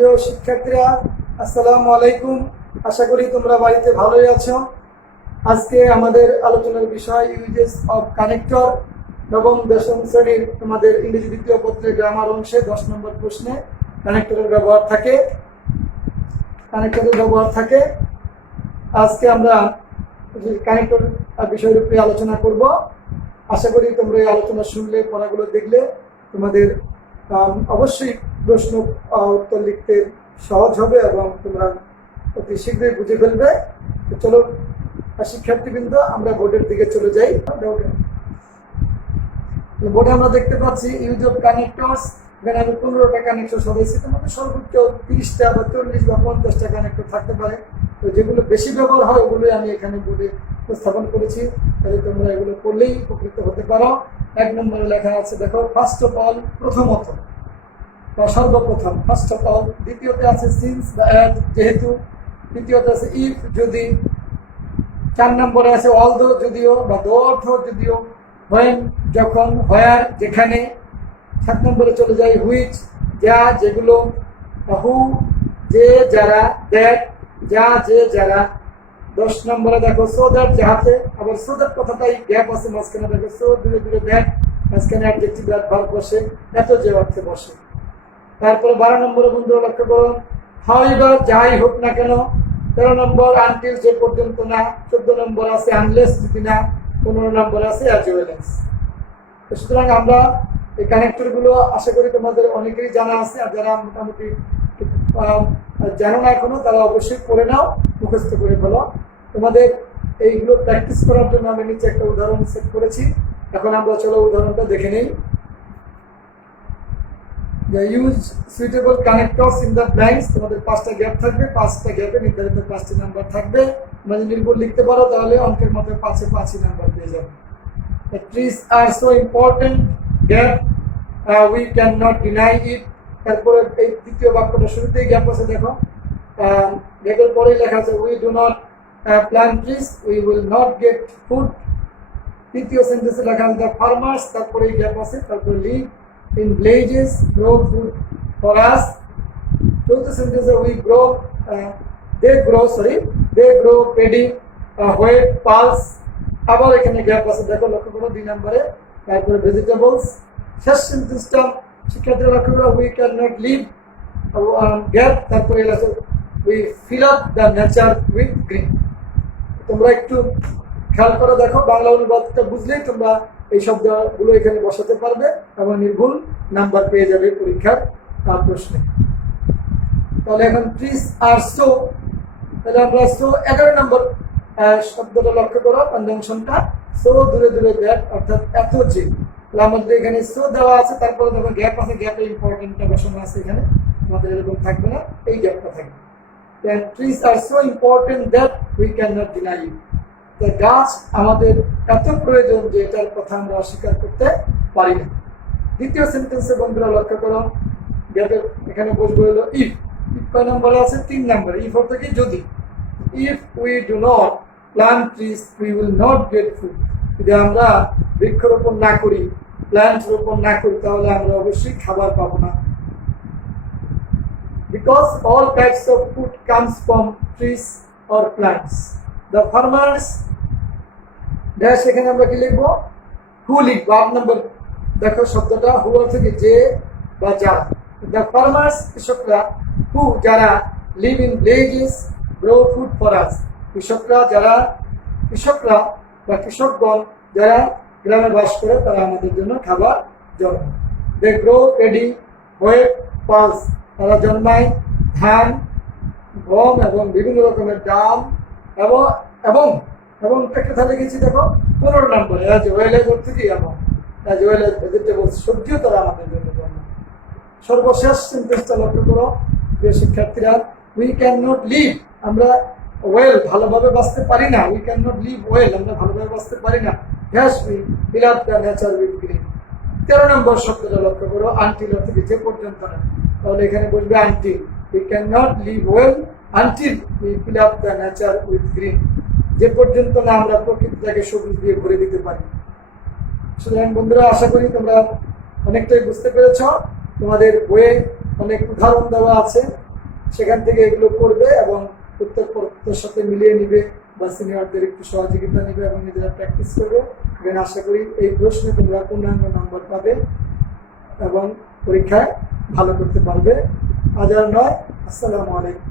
প্রিয় শিক্ষার্থীরা, আসসালামু আলাইকুম। আশা করি তোমরা বাড়িতে ভালোই আছো। আজকে আমাদের আলোচনার বিষয় ইউজেস অফ কানেক্টর। নবম দশম শ্রেণীর তোমাদের ইংরেজি দ্বিতীয় পত্রের গ্রামার অংশে 10 নম্বর প্রশ্নে কানেক্টরের ব্যবহার থাকে। আজকে আমরা কানেক্টর বিষয়ের উপরে আলোচনা করব। আশা করি তোমরা এই আলোচনা শুনলে, পড়াগুলো দেখলে তোমাদের অবশ্যই প্রশ্ন উত্তর লিখতে সহজ হবে এবং তোমরা অতি শীঘ্রই বুঝে ফেলবে। তো চলো শিক্ষার্থীবৃন্দ, আমরা বোর্ডের দিকে চলে যাই। বোর্ডে আমরা দেখতে পাচ্ছি ইউজ অফ কানেক্টরস। এখানে আমি 15টা কানেক্টর সাজাইছি। তোমাদের সর্বোচ্চ 30টা বা 40 বা 50টা কানেক্টর থাকতে পারে। তো যেগুলো বেশি ব্যবহার হয় ওগুলোই আমি এখানে বোর্ডে উপস্থাপন করেছি। তাহলে তোমরা এগুলো পড়লেই উপকৃত হতে পারো। 1 নম্বরে লেখা আছে, দেখো, ফার্স্ট অফ অল, প্রথমত বা সর্বপ্রথম, ফার্স্ট অফ অল। দ্বিতীয়তে আছে সিন্স বা অ্যাজ, যেহেতু। তৃতীয়তে আছে ইফ, যদি। 4 নম্বরে আছে অলদো, যদিও বা দো অর্থ যদিও। হোয়েন, যখন। হোয়ার, যেখানে। 7 নম্বরে চলে যায় হুইচ, যা, যেগুলো। হু, যে, যারা। দ্যাট, যা, যে, যারা। 10 নম্বরে দেখো সো দ্যাট, যাহাতে। আবার সো দ্যাট কথাটাই গ্যাপ আছে মাঝখানে, দেখো সো দূরে দূরে দ্যাট, মাঝখানে অ্যাডজেক্টিভ ভার্ব বসে, এত যে অর্থে বসে। তারপরে 12 নম্বরে বন্ধুরা লক্ষ্য করো, হাউএভার, যাই হোক না কেন। 13 নম্বর আনটিল, যে পর্যন্ত না। 14 নম্বর আছে আনলেস, যদি না। 15 নম্বর আছে অ্যাজ ওয়েল অ্যাজ। সুতরাং আমরা এই কানেক্টরগুলো আশা করি তোমাদের অনেকেরই জানা আছে, আর যারা মোটামুটি জানো না এখনো, তারা অবশ্যই পড়ে নাও, মুখস্থ করে ফেলো। তোমাদের এইগুলো প্র্যাকটিস করার জন্য আমি নিচে একটা উদাহরণ সেট করেছি। এখন আমরা চলো উদাহরণটা দেখে নেই। Use suitable connectors in the blanks. তোমাদের 5টা গ্যাপ থাকবে, 5টা গ্যাপে নির্ধারিত 5টি নাম্বার থাকবে। তোমরা যদি নির্ভুল লিখতে পারো তাহলে অঙ্কের মধ্যে 5-এ 5ই নাম্বার পেয়ে যাবে। The trees are so important that we cannot deny it. তারপরে এই দ্বিতীয় বাক্যটা শুরুতেই গ্যাপ আছে, দেখো। গ্যাপের পরেই লেখা আছে we do not plant trees, we will not get food. তৃতীয় সেন্টেন্সে লেখা আছে the farmers, তারপরে গ্যাপ আছে, তারপরে live in villages, grow food for us. চতুর্থ সেন্টেন্সে they grow paddy, wheat, pulse. আবার এখানে গ্যাপ আছে, দেখো, লক্ষ্য করো 2 নম্বরে। তারপরে ভেজিটেবলস। শেষ সেন্টেন্সটা শিক্ষার্থীরা লক্ষ্য করো, we can not live, gap. তারপরে আছে we fill up the nature with green. তোমরা একটু খেয়াল করে দেখো, বাংলা অনুবাদটা বুঝলেই তোমরা এই শব্দগুলো এখানে বসাতে পারবে এবং নির্ভুল নাম্বার পেয়ে যাবে পরীক্ষার প্রশ্নে। তাহলে এখন ট্রিস আর সো, তাহলে আমরা সো 11 নম্বর শব্দটা লক্ষ্য করো, কনজাংশনটা সো দূরে দূরে দ্যাট, অর্থাৎ এত যে। তাহলে আমাদের এখানে সো দেওয়া আছে, তারপরে দেখো গ্যাপ আছে, গ্যাপে ইম্পর্টেন্টটা বসানো আছে এখানে। আমাদের এরকম থাকবে না, এই গ্যাপটা থাকবে। Then trees are so important that we can not deny it. গাছ আমাদের এত প্রয়োজন যে এটার কথা আমরা অস্বীকার করতে পারি না। দ্বিতীয় সেন্টেন্সে বন্ধুরা লক্ষ্য করো, গ্যাপের এখানে বসবে হলো ইফ। ইফ কয় নম্বরে আছে? 3 নম্বরে। ইফ অর্থ কি? যদি। If we do not plant trees, we will not get food. যদি আমরা বৃক্ষরোপণ না করি, প্ল্যান্ট রোপণ না করি, তাহলে আমরা অবশ্যই খাবার পাবো না। Because all types of food comes from trees or plants. The farmers dash, এখানে আমরা কি লিখবো? হু লিখবো। 8 নম্বর দেখো শব্দটা হু অর্থ কি? যে বা যারা। The farmers, কৃষকরা, হু যারা, live in villages, grow food for us. কৃষকরা বা কৃষকগণ যারা গ্রামে বাস করে, তারা আমাদের জন্য খাবার জন্মায়। They grow paddy, wheat, pulse. তারা জন্মায় ধান, গম এবং বিভিন্ন রকমের ডাল এবং এবং এবং একটা লিখেছি, দেখো 15 নম্বরে, অ্যাজ ওয়েল অ্যাজ অর্থ কি? এবং অ্যাজ ওয়েল অ্যাজ ভেজিটেবলস, সবজিও তারা আমাদের জন্য জন্মায়। সর্বশেষ সেন্টেন্সটা লক্ষ্য করো প্রিয় শিক্ষার্থীরা, উই ক্যান নট লিভ, আমরা ওয়েল ভালোভাবে বাঁচতে পারি না। We can not live well, আমরা ভালোভাবে বাঁচতে পারি না। Hash we fill up the nature with green. 13 number শব্দটা লক্ষ্য করো, আনটিল অর্থ যে পর্যন্ত না। তাহলে এখানে বলবে until. We can not live well until we fill up the nature with green. যে পর্যন্ত না আমরা প্রকৃতিটাকে সবুজ দিয়ে ভরে দিতে পারি। সুতরাং বন্ধুরা, আশা করি তোমরা অনেকটাই বুঝতে পেরেছ। তোমাদের বইয়ে অনেক উদাহরণ দেওয়া আছে, সেখান থেকে এগুলো করবে এবং উত্তরপত্রের সাথে মিলিয়ে নিবে বা সিনিয়রদের একটু সহযোগিতা নিবে এবং নিজেরা প্র্যাকটিস করবে। দেন আশা করি এই প্রশ্নে তোমরা পূর্ণাঙ্গ নম্বর পাবে এবং পরীক্ষায় ভালো করতে পারবে। আজ আর নয়। আসসালামু আলাইকুম।